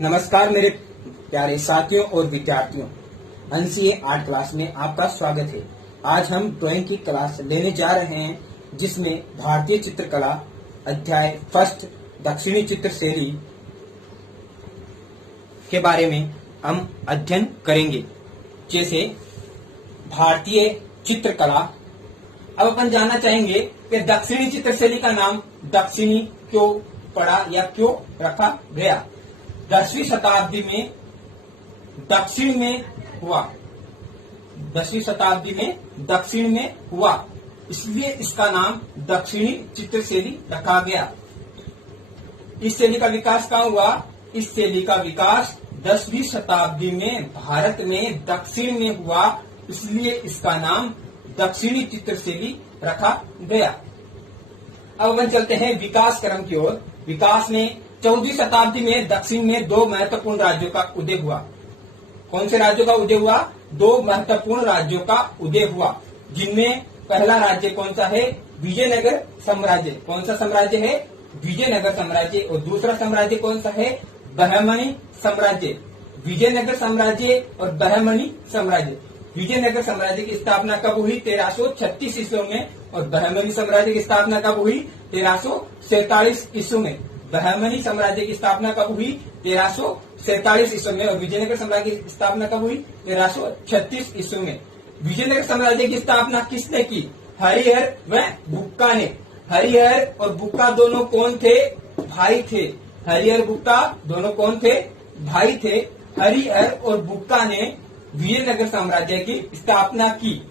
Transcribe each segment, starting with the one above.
नमस्कार मेरे प्यारे साथियों और विद्यार्थियों, एनसीए आर्ट क्लास में आपका स्वागत है। आज हम ड्राइंग की क्लास लेने जा रहे हैं, जिसमें भारतीय चित्रकला अध्याय फर्स्ट दक्षिणी चित्र शैली के बारे में हम अध्ययन करेंगे। जैसे भारतीय चित्रकला, अब अपन जानना चाहेंगे कि दक्षिणी चित्र शैली का नाम दक्षिणी क्यों पड़ा या क्यों रखा गया। 10वीं शताब्दी में दक्षिण में हुआ, 10वीं शताब्दी में दक्षिण में हुआ, इसलिए इसका नाम दक्षिणी चित्र शैली रखा गया। इस शैली का विकास कहाँ हुआ? इस शैली का विकास 10वीं शताब्दी में भारत में दक्षिण में हुआ, इसलिए इसका नाम दक्षिणी चित्र शैली रखा गया। अब हम चलते हैं विकास क्रम की ओर। विकास में 14वीं शताब्दी में दक्षिण में दो महत्वपूर्ण राज्यों का उदय हुआ। कौन से राज्यों का उदय हुआ? दो महत्वपूर्ण राज्यों का उदय हुआ, जिनमें पहला राज्य कौन सा है? विजयनगर साम्राज्य। कौन सा साम्राज्य है? विजयनगर साम्राज्य। और दूसरा साम्राज्य कौन सा है? बहमनी साम्राज्य। विजयनगर साम्राज्य और बहमनी साम्राज्य। विजयनगर साम्राज्य की स्थापना कब हुई? 1336 ईस्वी में। और बहमनी साम्राज्य की स्थापना कब हुई? 1347 ईस्वी में। बहमनी साम्राज्य की स्थापना कब हुई? 1347 ईस्वी में। और विजयनगर साम्राज्य की स्थापना कब हुई? 1336 ईस्वी में। विजयनगर साम्राज्य की स्थापना किसने की? हरिहर व बुक्का ने। हरिहर और बुक्का दोनों कौन थे? भाई थे। हरिहर बुक्का दोनों कौन थे? भाई थे। हरिहर और बुक्का ने विजयनगर साम्राज्य की स्थापना की।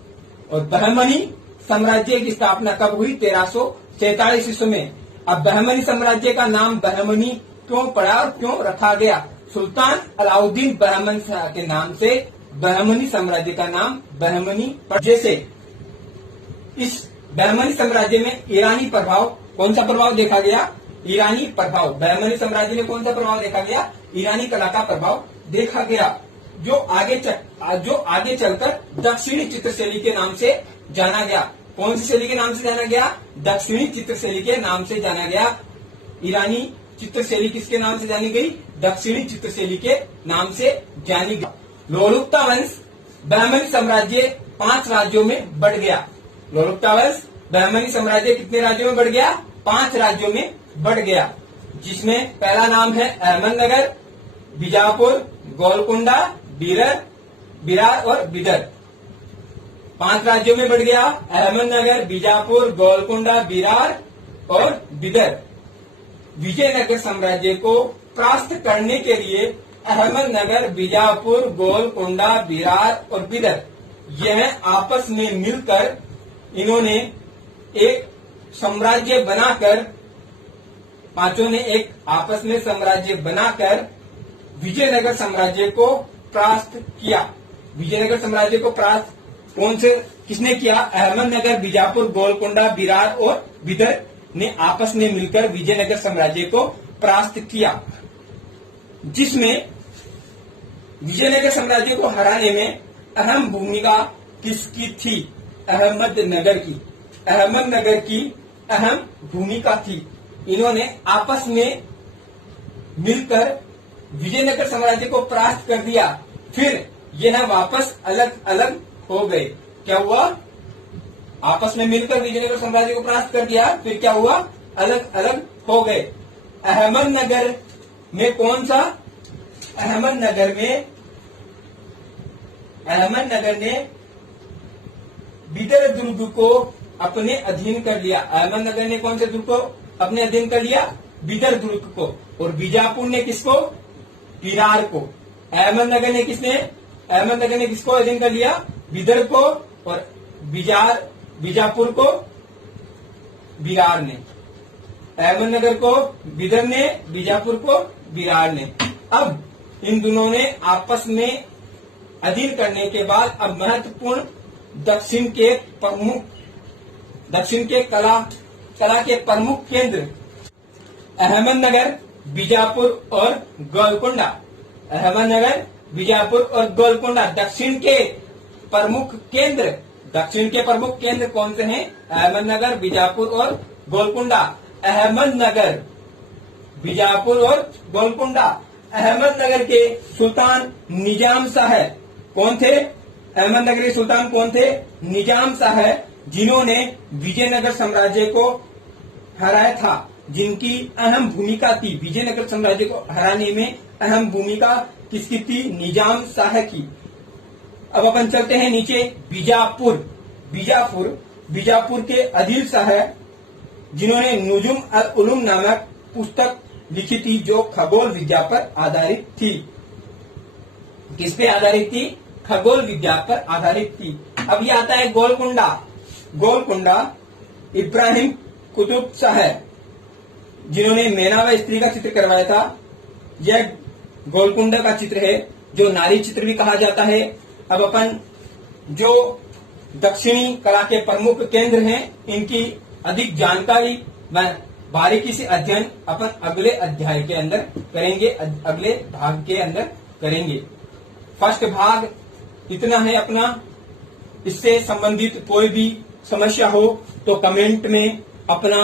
और बहमनी साम्राज्य की स्थापना कब हुई? 1347 ईस्वी में। अब बहमनी साम्राज्य का नाम बहमनी क्यों पड़ा और क्यों रखा गया? सुल्तान अलाउद्दीन बहमन शाह के नाम से बहमनी साम्राज्य का नाम बहमनी पड़ा। जैसे इस बहमनी साम्राज्य में ईरानी प्रभाव, कौन सा प्रभाव देखा गया? ईरानी प्रभाव। बहमनी साम्राज्य में कौन सा प्रभाव देखा गया? ईरानी कला का प्रभाव देखा गया, जो आगे चलकर दक्षिणी चित्र शैली के नाम से जाना गया। कौन सी शैली के नाम से जाना गया? दक्षिणी चित्र शैली के नाम से जाना गया। ईरानी चित्र शैली किसके नाम से जानी गई? दक्षिणी चित्र शैली के नाम से जानी गई। लोलुप्ता वंश बहमनी साम्राज्य 5 राज्यों में बढ़ गया। लोलुप्ता वंश बहमनी साम्राज्य कितने राज्यों में बढ़ गया? 5 राज्यों में बढ़ गया, जिसमें पहला नाम है अहमदनगर, बीजापुर, गोलकुंडा, बिरार और बिदर। 5 राज्यों में बढ़ गया। अहमदनगर, बीजापुर, गोलकुंडा, बिरार और बिदर। विजयनगर साम्राज्य को परास्त करने के लिए अहमदनगर, बीजापुर, गोलकुंडा, बिरार और बिदर, यह आपस में मिलकर इन्होंने एक साम्राज्य बनाकर, पांचों ने एक आपस में साम्राज्य बनाकर विजयनगर साम्राज्य को परास्त किया। विजयनगर साम्राज्य को परास्त कौन से किसने किया? अहमदनगर, बीजापुर, गोलकुंडा, बिरार और बिदर ने आपस में मिलकर विजयनगर साम्राज्य को परास्त किया, जिसमें विजयनगर साम्राज्य को हराने में अहम भूमिका किसकी थी? अहमदनगर की। अहमदनगर की अहम भूमिका थी। इन्होंने आपस में मिलकर विजयनगर साम्राज्य को परास्त कर दिया। फिर यह वापस अलग अलग हो गए। क्या हुआ? आपस में मिलकर विजयनगर साम्राज्य को परास्त कर दिया, फिर क्या हुआ? अलग अलग हो गए। अहमदनगर में कौन सा? अहमदनगर ने बिदर दुर्ग को अपने अधीन कर लिया। अहमदनगर ने कौन से दुर्ग को अपने अधीन कर लिया? बिदर दुर्ग को। और बीजापुर ने किसको? बिरार को। अहमदनगर ने किसको अधीन कर लिया? बिदर को। और बीजापुर को बिरार ने। अहमदनगर को बिदर ने, बीजापुर को बिरार ने। अब इन दोनों ने आपस में अधीन करने के बाद अब महत्वपूर्ण दक्षिण के कला के प्रमुख केंद्र अहमदनगर, बीजापुर और गोलकुंडा। अहमदनगर, बीजापुर और गोलकुंडा दक्षिण के प्रमुख केंद्र कौन से हैं? अहमदनगर, बीजापुर और गोलकुंडा। अहमदनगर, बीजापुर और गोलकुंडा। अहमदनगर के सुल्तान निजाम शाह कौन थे? अहमदनगर के सुल्तान कौन थे? निजाम शाह, जिन्होंने विजयनगर साम्राज्य को हराया था, जिनकी अहम भूमिका थी। विजयनगर साम्राज्य को हराने में अहम भूमिका किसकी थी? निजाम शाह की। अब अपन चलते हैं नीचे। बीजापुर, बीजापुर के आदिल शाह, जिन्होंने नुजुम अल उलूम नामक पुस्तक लिखी थी, जो खगोल विद्या पर आधारित थी। किस पे आधारित थी? खगोल विद्या पर आधारित थी। अब ये आता है गोलकुंडा। गोलकुंडा इब्राहिम कुतुब शाह, जिन्होंने मैना व स्त्री का चित्र करवाया था। यह गोलकुंडा का चित्र है, जो नारी चित्र भी कहा जाता है। अब अपन जो दक्षिणी कला के प्रमुख केंद्र हैं, इनकी अधिक जानकारी व बारीकी से अध्ययन अपन अगले अध्याय के अंदर करेंगे, अगले भाग के अंदर करेंगे। फर्स्ट भाग इतना है अपना। इससे संबंधित कोई भी समस्या हो तो कमेंट में अपना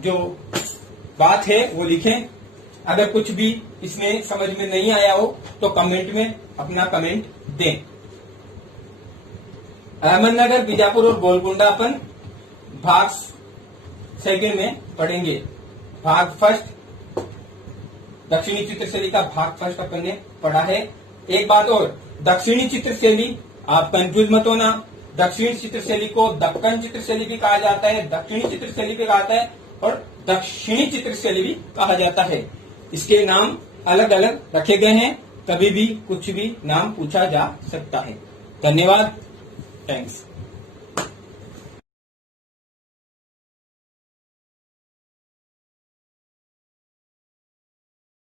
जो बात है वो लिखें। अगर कुछ भी इसमें समझ में नहीं आया हो तो कमेंट में अपना कमेंट दें। अहमदनगर, बीजापुर और गोलकुंडा अपन भाग सेकंड में पढ़ेंगे। भाग फर्स्ट दक्षिणी चित्रशैली का भाग फर्स्ट अपन ने पढ़ा है। एक बात और, दक्षिणी चित्रशैली, आप कंफ्यूज मत होना। दक्षिणी चित्रशैली को दक्कन चित्रशैली भी कहा जाता है, दक्षिणी चित्रशैली भी कहा जाता है और दक्षिणी चित्रशैली भी कहा जाता है। इसके नाम अलग अलग रखे गए हैं, कभी भी कुछ भी नाम पूछा जा सकता है। धन्यवाद, थैंक्स।